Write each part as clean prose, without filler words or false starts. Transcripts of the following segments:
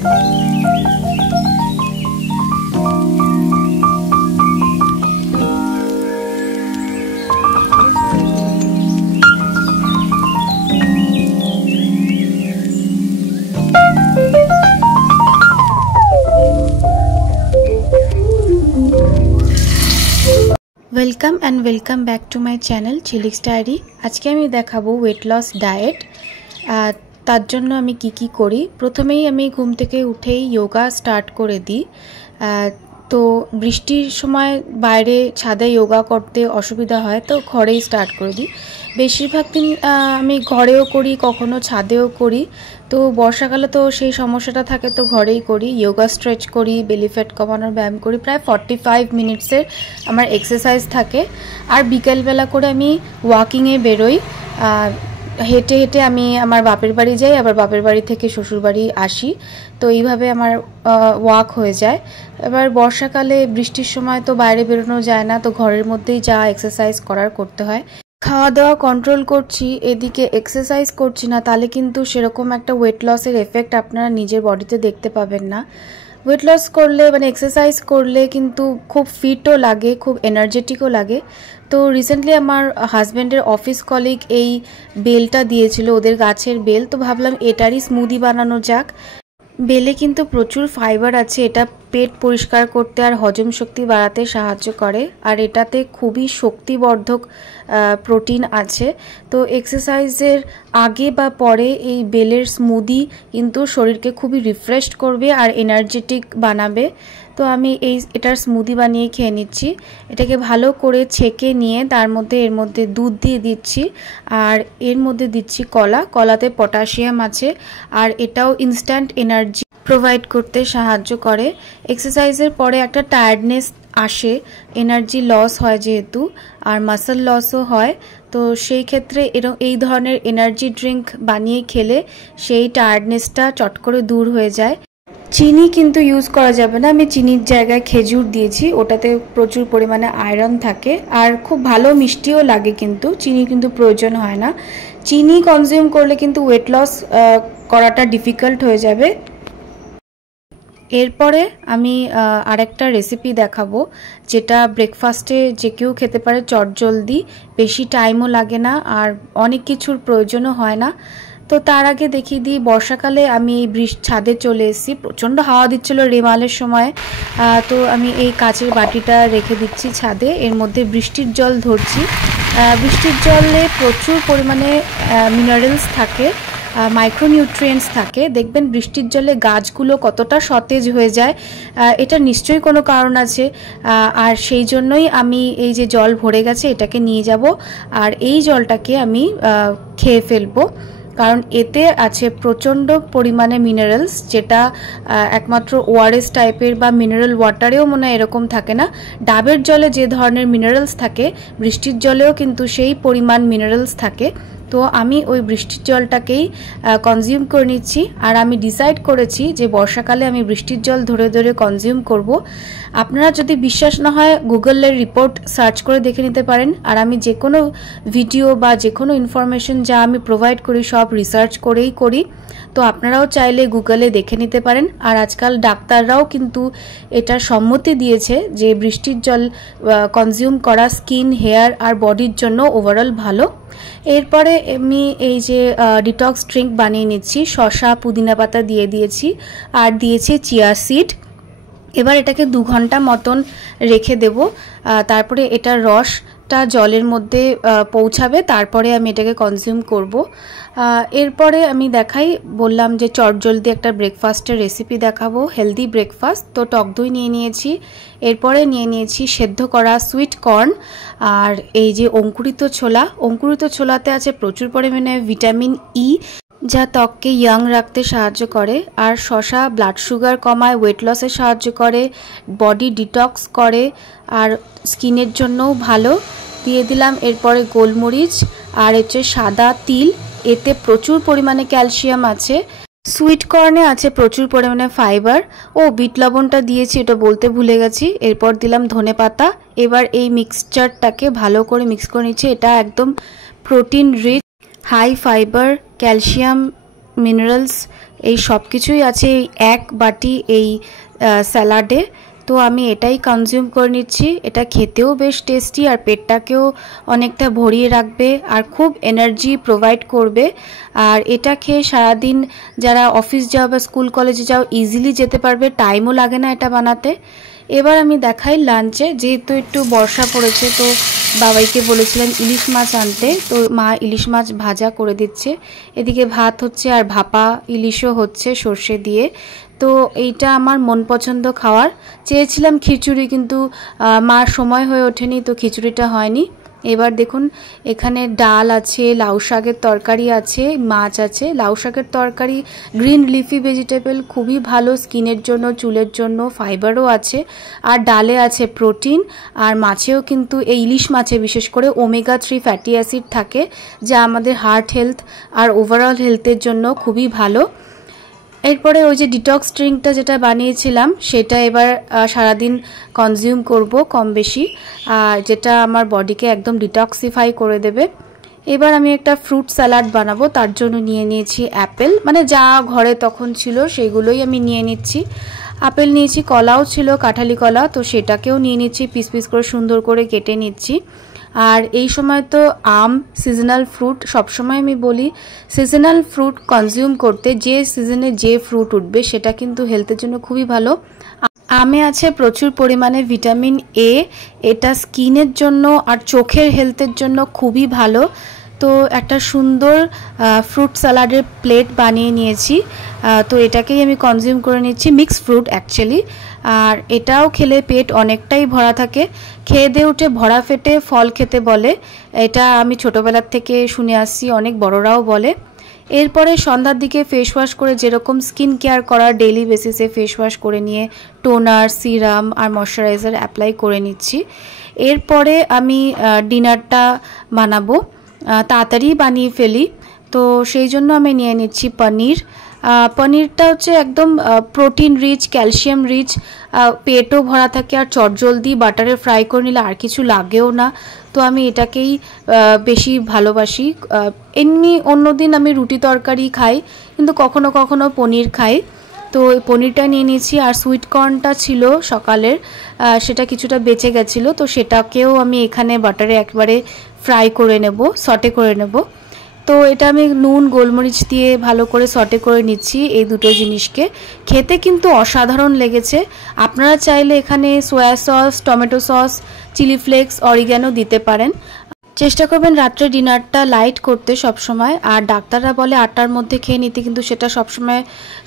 Welcome and welcome back to my channel Chilix diary. आज के आमी देखाबो वेट लस डाएट। तार जोन्नो आमी की करी, प्रथमेई आमी घुम थेके उठेई योगा स्टार्ट करे दी। तो बृष्टिर समय बाइरे छादे योगा करते असुविधा हय, तो घरेई स्टार्ट करे दी। बेशिरभाग दिन आमी घरेও करी, कखनो छादेও करी। तो बर्षाकाले तो सेई समस्याटा थाके, तो घरेई करी, योगा स्ट्रेच करी, बेली फैट कमानोर व्यायाम करी। प्राय 45 मिनिट्सेर आमार एक्सारसाइज थाके। आर बिकेल बेला करे आमी वाकिंगे बेरोई। हेঁটে हेঁটে आमी आमार बापेर बाड़ी जाई, आबार बापेर बाड़ी थेके शशुर बाड़ी आसि। तो এইভাবে आमार ওয়াক হয়ে যায়। এবার বর্ষাকালে বৃষ্টির সময় তো বাইরে বেরোনো যায় না, তো ঘরের মধ্যেই যা এক্সারসাইজ করার করতে হয়। খাওয়া দাওয়া কন্ট্রোল করছি, এদিকে এক্সারসাইজ করছি না, তাহলে কিন্তু সেরকম একটা ওয়েট লসের এফেক্ট আপনারা নিজের বডিতে দেখতে পাবেন না। ওয়েট লস করলে মানে এক্সারসাইজ করলে কিন্তু খুব ফিটও লাগে, খুব এনার্জেটিকও লাগে। তো রিসেন্টলি আমার হাজব্যান্ডের অফিস কলিগ এই বেলটা দিয়েছিল, ওদের গাছের বেল। তো ভাবলাম এটারই স্মুদি বানানো যাক। বেলে কিন্তু প্রচুর ফাইবার আছে, এটা পেট পরিষ্কার করতে আর হজম শক্তি বাড়াতে সাহায্য করে। আর এটাতে খুবই শক্তিবর্ধক প্রোটিন আছে। তো এক্সারসাইজের আগে বা পরে এই বেলের স্মুদি কিন্তু শরীরকে খুবই রিফ্রেশড করবে আর এনার্জেটিক বানাবে। তো আমি এটার স্মুদি বানিয়ে খেয়ে নিচ্ছি। এটাকে ভালো করে ছেঁকে নিয়ে তার মধ্যে এর মধ্যে দুধ দিয়ে দিচ্ছি, আর এর মধ্যে দিচ্ছি কলা। কলাতে পটাশিয়াম আছে, আর এটাও ইনস্ট্যান্ট এনার্জি প্রোভাইড করতে সাহায্য করে। এক্সারসাইজের পরে একটা টায়ার্ডনেস আসে, এনার্জি লস হয় যেহেতু, আর মাসল লসও হয়। তো সেই ক্ষেত্রে এই ধরনের এনার্জি ড্রিঙ্ক বানিয়ে খেলে সেই টায়ার্ডনেসটা চট করে দূর হয়ে যায়। চিনি কিন্তু ইউজ করা যাবে না, আমি চিনির জায়গায় খেজুর দিয়েছি, ওটাতে প্রচুর পরিমাণে আয়রন থাকে আর খুব ভালো মিষ্টিও লাগে, কিন্তু চিনি কিন্তু প্রয়োজন হয় না। চিনি কনজিউম করলে কিন্তু ওয়েট লস করাটা ডিফিকাল্ট হয়ে যাবে। এরপরে আমি আরেকটা রেসিপি দেখাবো, যেটা ব্রেকফাস্টে যে কেউ খেতে পারে চটজলদি, বেশি টাইমও লাগে না আর অনেক কিছুর প্রয়োজনও হয় না। তো তার আগে দেখিয়ে দিই, বর্ষাকালে আমি এই ছাদে চলে এসেছি, প্রচণ্ড হাওয়া দিচ্ছিল রেমালের সময়। তো আমি এই কাচের বাটিটা রেখে দিচ্ছি ছাদে, এর মধ্যে বৃষ্টির জল ধরছি। বৃষ্টির জলে প্রচুর পরিমাণে মিনারেলস থাকে, মাইক্রোনিউট্রিয়েন্টস থাকে। দেখবেন বৃষ্টির জলে গাছগুলো কতটা সতেজ হয়ে যায়, এটা নিশ্চয়ই কোনো কারণ আছে। আর সেই জন্যই আমি এই যে জল ভরে গেছে এটাকে নিয়ে যাব, আর এই জলটাকে আমি খেয়ে ফেলবো, কারণ এতে আছে প্রচণ্ড পরিমাণে মিনারেলস, যেটা একমাত্র ওআরএস টাইপের বা মিনারেল ওয়াটারেও মনে হয় এরকম থাকে না। ডাবের জলে যে ধরনের মিনারেলস থাকে, বৃষ্টির জলেও কিন্তু সেই পরিমাণ মিনারেলস থাকে। তো আমি ওই বৃষ্টির জলটাকেই কনজিউম করে নিচ্ছি। আর আমি ডিসাইড করেছি যে বর্ষাকালে আমি বৃষ্টির জল ধরে ধরে কনজিউম করব। আপনারা যদি বিশ্বাস না হয় গুগলের রিপোর্ট সার্চ করে দেখে নিতে পারেন। আর আমি যে কোনো ভিডিও বা যে কোনো ইনফরমেশন যা আমি প্রোভাইড করি সব রিসার্চ করেই করি। তো আপনারাও চাইলে গুগলে দেখে নিতে পারেন। আর আজকাল ডাক্তাররাও কিন্তু এটার সম্মতি দিয়েছে যে বৃষ্টির জল কনজিউম করা স্কিন, হেয়ার আর বডির জন্য ওভারঅল ভালো। এরপরে আমি এই যে ডিটক্স ড্রিঙ্ক বানিয়ে নিচ্ছি, শসা পুদিনা পাতা দিয়ে দিয়েছি আর দিয়েছি চিয়া সিড। এবার এটাকে 2 ঘন্টা মতন রেখে দেব, তারপরে এটার রসটা জলের মধ্যে পৌঁছাবে, তারপরে আমি এটাকে কনজিউম করব। এরপরে আমি বললাম যে চটজলদি একটা ব্রেকফাস্টের রেসিপি দেখাবো, হেলদি ব্রেকফাস্ট। তো টক দই নিয়ে নিয়েছি, এরপরে নিয়ে নিয়েছি সেদ্ধ করা সুইট কর্ন, আর এই যে অঙ্কুরিত ছোলা। অঙ্কুরিত ছোলাতে আছে প্রচুর পরিমাণে ভিটামিন ই, যা ত্বককে ইয়াং রাখতে সাহায্য করে। আর শসা ব্লাড সুগার কমায়, ওয়েট লসে সাহায্য করে, বডি ডিটক্স করে আর স্কিনের জন্যও ভালো। দিয়ে দিলাম এরপরে গোলমরিচ আর হচ্ছে সাদা তিল, এতে প্রচুর পরিমাণে ক্যালসিয়াম আছে। সুইট কর্নে আছে প্রচুর পরিমাণে ফাইবার। ও বিট লবণটা দিয়েছি, এটা বলতে ভুলে গেছি। এরপর দিলাম ধনেপাতা। এবার এই মিক্সচারটাকে ভালো করে মিক্স করে নিচ্ছি। এটা একদম protein rich, high fibre, calcium, minerals এই সব কিছুই আছে এই এক বাটি এই স্যালাডে। তো আমি এটাই কনজিউম করে নিচ্ছি। এটা খেতেও বেশ টেস্টি আর পেটটাকেও অনেকটা ভরিয়ে রাখবে আর খুব এনার্জি প্রোভাইড করবে। আর এটা খেয়ে সারাদিন যারা অফিস যাও বা স্কুল কলেজে যাও ইজিলি যেতে পারবে, টাইমও লাগে না এটা বানাতে। এবার আমি দেখাই লাঞ্চে, যেহেতু একটু বর্ষা পড়েছে তো বাবাইকে বলেছিলাম ইলিশ মাছ আনতে, তো মা ইলিশ মাছ ভাজা করে দিচ্ছে। এদিকে ভাত হচ্ছে আর ভাপা ইলিশও হচ্ছে সর্ষে দিয়ে। তো এইটা আমার মন পছন্দ খাওয়ার। চেয়েছিলাম খিচুড়ি, কিন্তু মার সময় হয়ে ওঠেনি, তো খিচুড়িটা হয়নি। এবার দেখুন এখানে ডাল আছে, লাউ শাকের তরকারি আছে, মাছ আছে। লাউ শাকের তরকারি গ্রিন লিফি ভেজিটেবল, খুবই ভালো স্কিনের জন্য, চুলের জন্য, ফাইবারও আছে। আর ডালে আছে প্রোটিন, আর মাছেও কিন্তু এই ইলিশ মাছে বিশেষ করে ওমেগা 3 ফ্যাটি অ্যাসিড থাকে, যা আমাদের হার্ট হেলথ আর ওভারঅল হেলথের জন্য খুবই ভালো। এরপরে ওই যে ডিটক্স ড্রিঙ্কটা যেটা বানিয়েছিলাম সেটা এবার সারাদিন কনজিউম করব কম বেশি, যেটা আমার বডিকে একদম ডিটক্সিফাই করে দেবে। এবার আমি একটা ফ্রুট স্যালাড বানাবো, তার জন্য নিয়ে নিয়েছি অ্যাপেল, মানে যা ঘরে তখন ছিল সেইগুলোই আমি নিয়ে নিচ্ছি। আপেল নিয়েছি, কলাও ছিল, কাঁঠালি কলা, তো সেটাকেও নিয়ে নিচ্ছি, পিস পিস করে সুন্দর করে কেটে নিচ্ছি। আর এই সময় তো আম সিজনাল ফ্রুট, সবসময় আমি বলি সিজনাল ফ্রুট কনজিউম করতে, যে সিজনে যে ফ্রুট উঠবে সেটা কিন্তু হেলথের জন্য খুবই ভালো। আমে আছে প্রচুর পরিমাণে ভিটামিন এ, এটা স্কিনের জন্য আর চোখের হেলথের জন্য খুবই ভালো। তো একটা সুন্দর ফ্রুট স্যালাডের প্লেট বানিয়ে নিয়েছি, তো এটাকেই আমি কনজিউম করে নিচ্ছি, মিক্স ফ্রুট অ্যাকচুয়ালি। আর এটাও খেলে পেট অনেকটাই ভরা থাকে। খেয়ে দিয়ে উঠে ভরা পেটে ফল খেতে বলে, এটা আমি ছোটোবেলার থেকে শুনে আসছি, অনেক বড়রাও বলে। এরপরে সন্ধ্যার দিকে ফেস ওয়াশ করে, যেরকম স্কিন কেয়ার করার ডেইলি বেসিসে ফেস ওয়াশ করে নিয়ে টোনার, সিরাম আর ময়শ্চারাইজার অ্যাপ্লাই করে নিচ্ছি। এরপরে আমি ডিনারটা বানাবো, তাড়াতাড়ি বানিয়ে ফেলি, তো সেই জন্য আমি নিয়ে নিচ্ছি পনির। পনিরটা হচ্ছে একদম প্রোটিন রিচ, ক্যালসিয়াম রিচ, পেটও ভরা থাকে আর চটজলদি বাটারে ফ্রাই করে নিলে আর কিছু লাগেও না। তো আমি এটাকেই বেশি ভালোবাসি। এমনি অন্যদিন আমি রুটি তরকারি খাই, কিন্তু কখনো কখনো পনির খাই। তো এই পনিরটা নিয়ে নিয়েছি। আর সুইট কর্নটা ছিল সকালের, সেটা কিছুটা বেঁচে গেছিলো, তো সেটাকেও আমি এখানে বাটারে একবারে ফ্রাই করে নেব, সটে করে নেব। তো এটা আমি নুন গোলমরিচ দিয়ে ভালো করে সটে করে নিচ্ছি এই দুটো জিনিসকে। খেতে কিন্তু অসাধারণ লেগেছে। আপনারা চাইলে এখানে soya sauce, tomato sauce, chilli flakes, oregano দিতে পারেন। চেষ্টা করবেন রাত্রে ডিনারটা লাইট করতে সবসময়। আর ডাক্তাররা বলে 8টার মধ্যে খেয়ে নিতে, কিন্তু সেটা সবসময়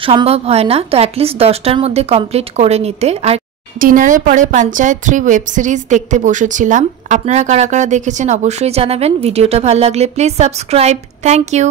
সম্ভব হয় না, তো অ্যাটলিস্ট 10টার মধ্যে কমপ্লিট করে নিতে। আর ডিনারের পরে পঞ্চায়েত 3 ওয়েব সিরিজ দেখতে বসেছিলাম। আপনারা কারা কারা দেখেছেন অবশ্যই জানাবেন। ভিডিওটা ভালো লাগলে প্লিজ সাবস্ক্রাইব। Thank you.